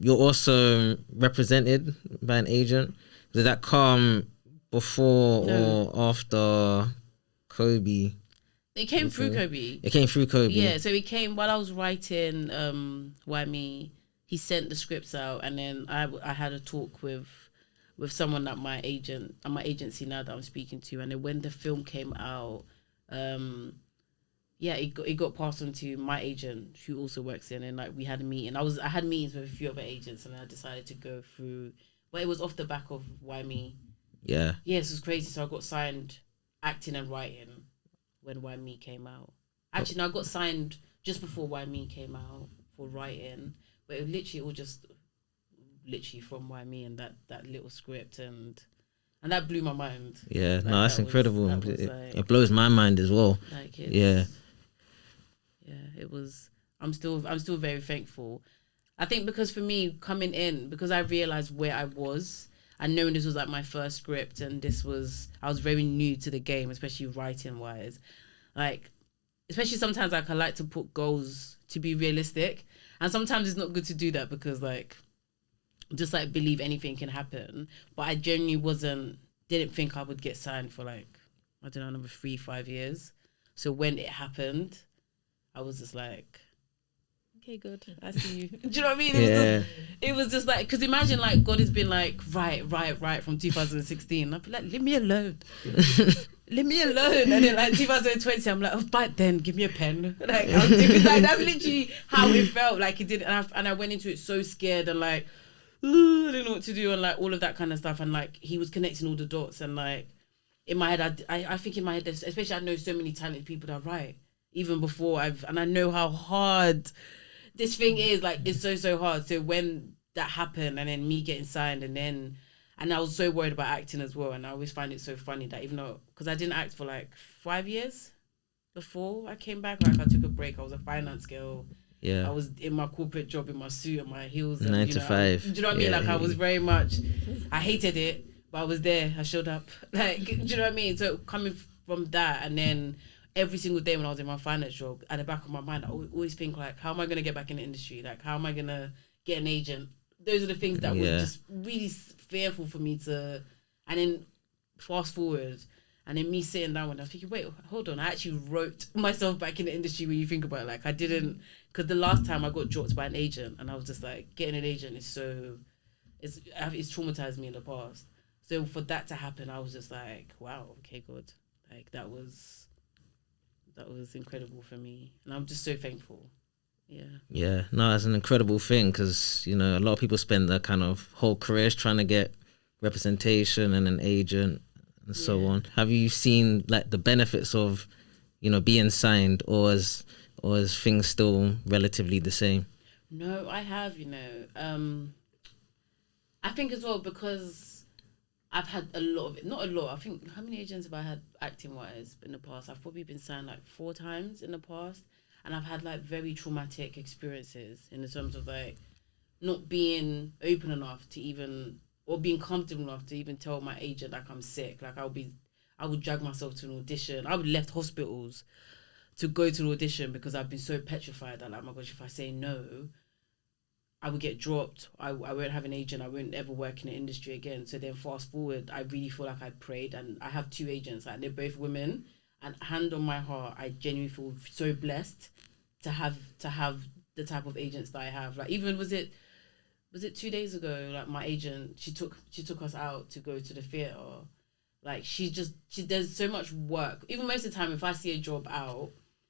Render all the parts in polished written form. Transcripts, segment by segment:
you're also represented by an agent. Did that come before or after Kobe? It came through Kobe. It came through Kobe. Yeah, so it came while I was writing Why Me. He sent the scripts out, and then I had a talk with someone at my agency now that I'm speaking to, and then when the film came out, it got passed on to my agent who also works in, and like we had a meeting. I had meetings with a few other agents, and I decided to go through. Well, it was off the back of Why Me. Yeah. Yes, it was crazy. So I got signed acting and writing when Why Me came out. Actually, no, I got signed just before Why Me came out for writing, but it literally all just from Why Me and that little script, and that blew my mind. Yeah, like, no, that's incredible. It blows my mind as well. Like it was. I'm still very thankful. I think because for me coming in, because I realized where I was, and knowing this was like my first script, and I was very new to the game, especially writing wise. Like, especially sometimes like I like to put goals to be realistic, and sometimes it's not good to do that because like, just like believe anything can happen. But I genuinely didn't think I would get signed for like, I don't know, another 3-5 years. So when it happened, I was just like, okay, good, I see you. Do you know what I mean? It was just like, because imagine like God has been like, right from 2016. I'd be like, leave me alone. Leave me alone. And then like 2020, I'm like, oh, but then give me a pen. Like, like that's literally how it felt. Like it did. And I went into it so scared and like, I don't know what to do and like all of that kind of stuff. And like he was connecting all the dots, and like in my head, I think in my head, especially I know so many talented people that write even before and I know how hard this thing is. Like it's so hard. So when that happened, and then me getting signed, and I was so worried about acting as well. And I always find it so funny that even though, because I didn't act for like 5 years before I came back, like I took a break. I was a finance girl. Yeah, I was in my corporate job in my suit and my heels. And, 9 to 5. Do you know what I mean? Like I was very much, I hated it, but I was there. I showed up. Like, do you know what I mean? So coming from that, and then every single day when I was in my finance job, at the back of my mind, I always think like, how am I going to get back in the industry? Like, how am I going to get an agent? Those are the things that were just really fearful for me to, and then fast forward, and then me sitting down and I'm thinking, wait, hold on, I actually wrote myself back in the industry when you think about it. Like I didn't, because the last time I got dropped by an agent, and I was just like, getting an agent is it's traumatized me in the past. So for that to happen, I was just like, wow, okay, good. Like that was incredible for me, and I'm just so thankful. Yeah, no, it's an incredible thing, because you know a lot of people spend their kind of whole careers trying to get representation and an agent and so on. Have you seen like the benefits of, you know, being signed, or is things still relatively the same? No, I have, I think as well, because I've had a lot of it, not a lot, I think, how many agents have I had acting wise in the past? I've probably been signed like 4 times in the past, and I've had like very traumatic experiences in the terms of like not being open enough to even, or being comfortable enough to even tell my agent like I'm sick. Like I would drag myself to an audition. I would left hospitals to go to an audition because I've been so petrified that like, oh my gosh, if I say no, I would get dropped. I won't have an agent. I won't ever work in the industry again. So then fast forward, I really feel like I prayed, and I have 2 agents, like they're both women, and hand on my heart, I genuinely feel so blessed to have the type of agents that I have. Like even was it 2 days ago, like my agent, she took us out to go to the theatre. Like she does so much work. Even most of the time, if I see a job out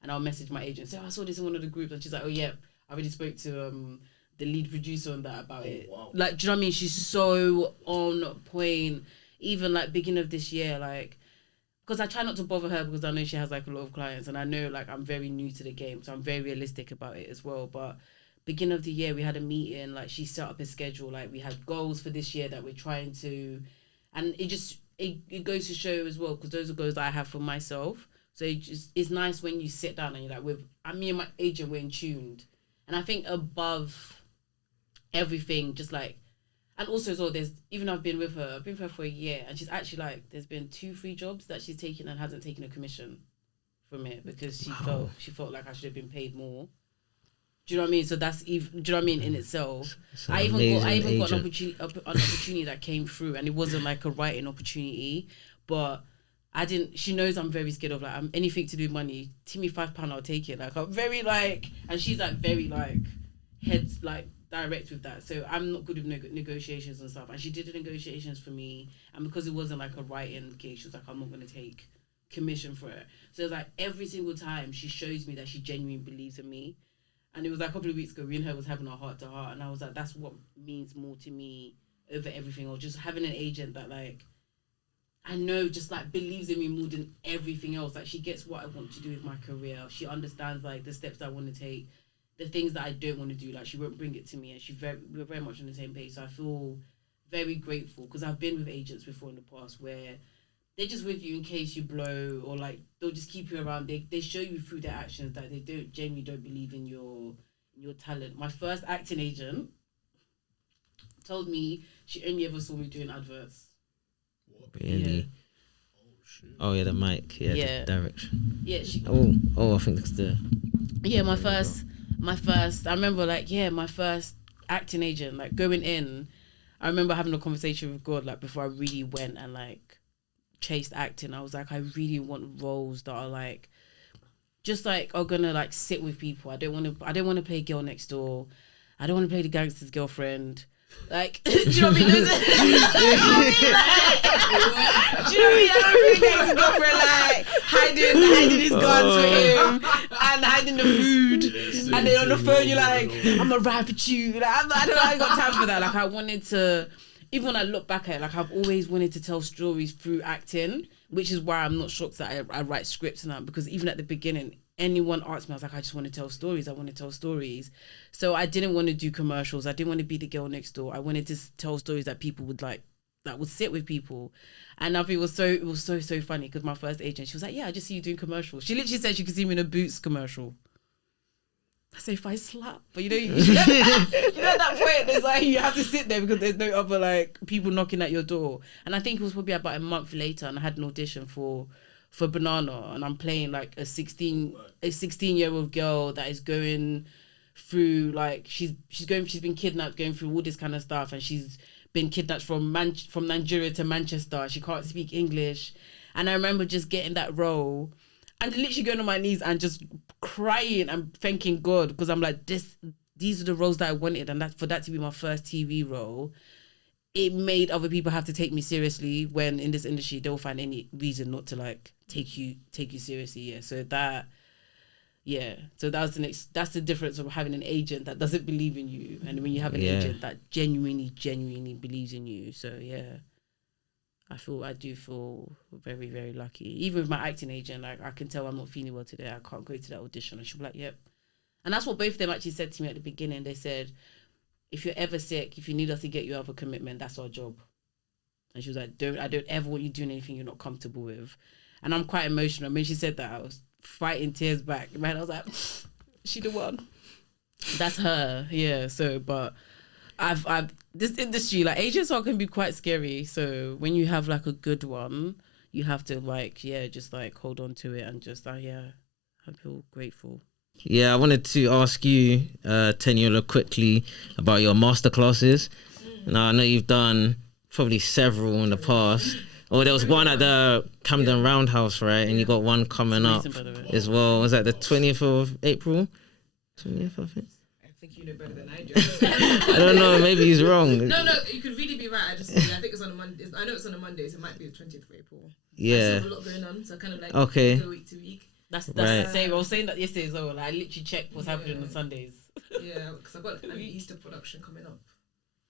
and I'll message my agent, say, I saw this in one of the groups, and she's like, oh yeah, I already spoke to the lead producer on that about it. Wow. Like, do you know what I mean? She's so on point. Even like beginning of this year, like, because I try not to bother her because I know she has like a lot of clients, and I know like I'm very new to the game, so I'm very realistic about it as well. But beginning of the year, we had a meeting, like she set up a schedule, like we had goals for this year that we're trying to, and it goes to show as well, because those are goals that I have for myself. So it's nice when you sit down and you're like, me and my agent, we're in tuned. And I think above everything, just like, and also as well, even though I've been with her for a year, and she's actually like, there's been 2-3 jobs that she's taken and hasn't taken a commission from it, because she felt like I should have been paid more. Do Do you know what I mean? So that's even. Do you know what I mean in itself? an I even got an agent. opportunity that came through, and it wasn't like a writing opportunity, but I didn't. She knows I'm very scared of like anything to do with money. Give me £5, I'll take it. Like I'm very like, and she's like very like heads like direct with that. So I'm not good with negotiations and stuff. And she did the negotiations for me, and because it wasn't like a writing case, she was like, I'm not gonna take commission for it. So it's like every single time she shows me that she genuinely believes in me. And it was like a couple of weeks ago, me and her was having a heart to heart, and I was like, that's what means more to me over everything. Or just having an agent that like, I know just like believes in me more than everything else. Like she gets what I want to do with my career. She understands like the steps that I want to take, the things that I don't want to do. Like she won't bring it to me, and we're very much on the same page. So I feel very grateful because I've been with agents before in the past where they're just with you in case you blow, or like they'll just keep you around. They show you through their actions that they genuinely don't believe in your talent. My first acting agent told me she only ever saw me doing adverts. Really? Yeah. Oh yeah, the mic. Yeah, Yeah. the direction. Yeah. Oh, I think it's the. Yeah, my first. I remember my first acting agent, like going in. I remember having a conversation with God like before I really went and like chased acting. I was like, I really want roles that are like just like are gonna like sit with people. I don't want to play girl next door. I don't want to play the gangster's girlfriend. Like, do you know what I mean? Do you know what I mean? I don't play the gangster's girlfriend like hiding his guns for him and hiding the food. And then on the phone you're like, I'm gonna rap at you. Like, I ain't got time for that. Like I wanted to. Even when I look back at it, like I've always wanted to tell stories through acting, which is why I'm not shocked that I write scripts now, because even at the beginning, anyone asked me, I was like, I just want to tell stories. I want to tell stories. So I didn't want to do commercials. I didn't want to be the girl next door. I wanted to tell stories that people would like, that would sit with people. And I think it was so funny because my first agent, she was like, yeah, I just see you doing commercials. She literally said she could see me in a Boots commercial. I say if I slap, but you know at that point there's like you have to sit there because there's no other like people knocking at your door. And I think it was probably about a month later, and I had an audition for Banana, and I'm playing like a 16-year-old girl that is going through like she's been kidnapped, going through all this kind of stuff, and she's been kidnapped from Nigeria to Manchester. She can't speak English, and I remember just getting that role. And literally going on my knees and just crying and thanking God because I'm like, these are the roles that I wanted, and for that to be my first TV role, it made other people have to take me seriously. When in this industry, they'll find any reason not to like take you seriously. Yeah, so that was that's the difference of having an agent that doesn't believe in you, and when you have an agent that genuinely believes in you. So yeah. I do feel very, very lucky. Even with my acting agent, like I can tell I'm not feeling well today. I can't go to that audition. And she'll be like, yep. And that's what both of them actually said to me at the beginning. They said, if you're ever sick, if you need us to get you out of a commitment, that's our job. And she was like, I don't ever want you doing anything you're not comfortable with. And I'm quite emotional. When she said that, I was fighting tears back. Man, I was like, she the one. That's her. Yeah. So, but I've this industry, like agents can be quite scary. So when you have like a good one, you have to like, just like hold on to it and just I feel grateful. Yeah, I wanted to ask you, Teniola, quickly about your masterclasses. Now I know you've done probably several in the past. Oh, there was one at the Camden Roundhouse, right? And you got one coming up as well. Was that the 20th of April? 20th, I think. I think you know better than I do. I don't know, maybe he's wrong. No, you could really be right. I think it's on a Monday. I know it's on a Monday, so it might be the 20th of April. Yeah. I still have a lot going on, so I kind of like go week to week. That's the same. I was saying that yesterday as well. Like, I literally check what's happening on Sundays. Yeah, because I've got an Easter production coming up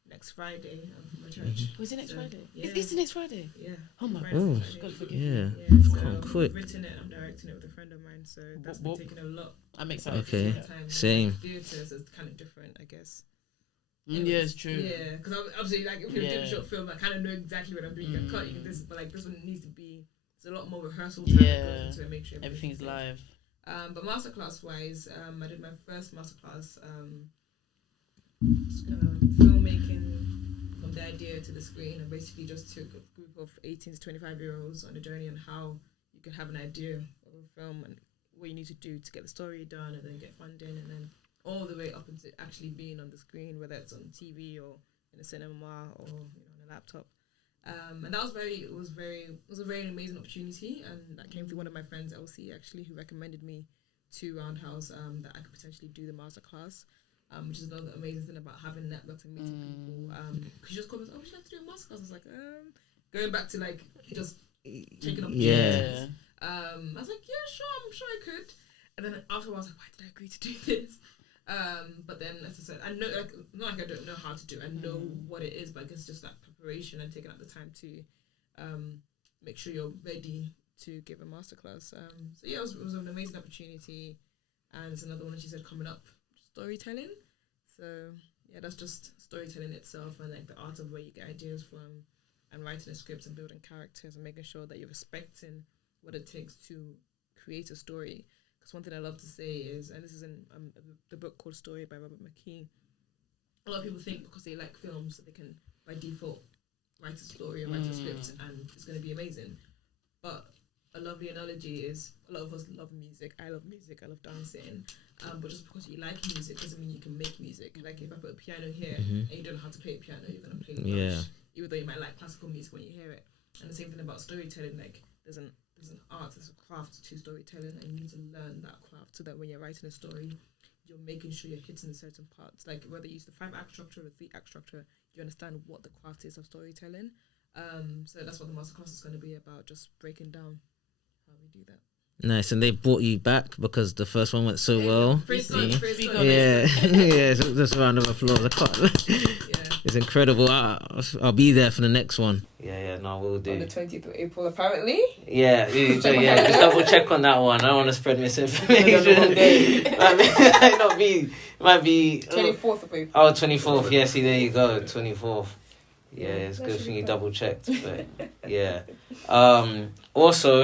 next Friday from my church. Was it next Friday? Yeah. Is Easter next Friday? Yeah. Oh my God. Yeah. So I've written it. I'm directing it with a friend of mine, so that's been taking a lot. I'm excited. Okay. Same. Theatre, so it's kind of different, I guess. Yeah, it's true. Yeah, because obviously, like, if you're doing a short film, I kind of know exactly what I'm doing. You can cut, you can this, but like this one needs to be. There's a lot more rehearsal time that goes into it, make sure everything's live. But masterclass wise, I did my first masterclass, filmmaking from the idea to the screen. I basically just took a group of 18 to 25-year-olds on a journey on how you can have an idea of a film and what you need to do to get the story done and then get funding and then all the way up into actually being on the screen, whether it's on TV or in a cinema or on a laptop. And that was it was a very amazing opportunity, and that came through one of my friends, Elsie, actually, who recommended me to Roundhouse that I could potentially do the masterclass, which is another amazing thing about having networks and meeting people. Because she just called me, would you like to do a masterclass? I was like, going back to like just taking opportunities. I was like, yeah, sure, I'm sure I could. And then afterwards, I was like, why did I agree to do this? But then, as I said, I know, like, not like I don't know how to do it. I know what it is, but I guess just that preparation and taking out the time to make sure you're ready to give a masterclass. So yeah, it was an amazing opportunity. And there's another one that she said coming up, storytelling. So yeah, that's just storytelling itself and like the art of where you get ideas from, and writing a script and building characters and making sure that you're respecting what it takes to create a story. Because one thing I love to say is, and this is in the book called Story by Robert McKee, a lot of people think because they like films that they can, by default, write a story or write a script and it's going to be amazing. But a lovely analogy is, a lot of us love music. I love music. I love dancing. But just because you like music doesn't mean you can make music. Like if I put a piano here and you don't know how to play a piano, you're going to play the rubbish, even though you might like classical music when you hear it. And the same thing about storytelling. Like there's an art, there's a craft to storytelling, and you need to learn that craft so that when you're writing a story, you're making sure you're hitting certain parts. Like whether you use the 5-act structure or the 3-act structure, you understand what the craft is of storytelling. So that's what the masterclass is going to be about, just breaking down how we do that. Nice, and they brought you back because the first one went so well. Praise God. Yeah, yeah. So just a round of applause. I can't. It's incredible. I'll be there for the next one. Yeah, no, we'll do. On the 20th of April, apparently. Yeah, just double check on that one. I don't want to spread misinformation. Might be 24th of April. Oh, 24th. Yeah, see, there you go, 24th. Yeah, it's a good thing you double checked. But yeah. Also.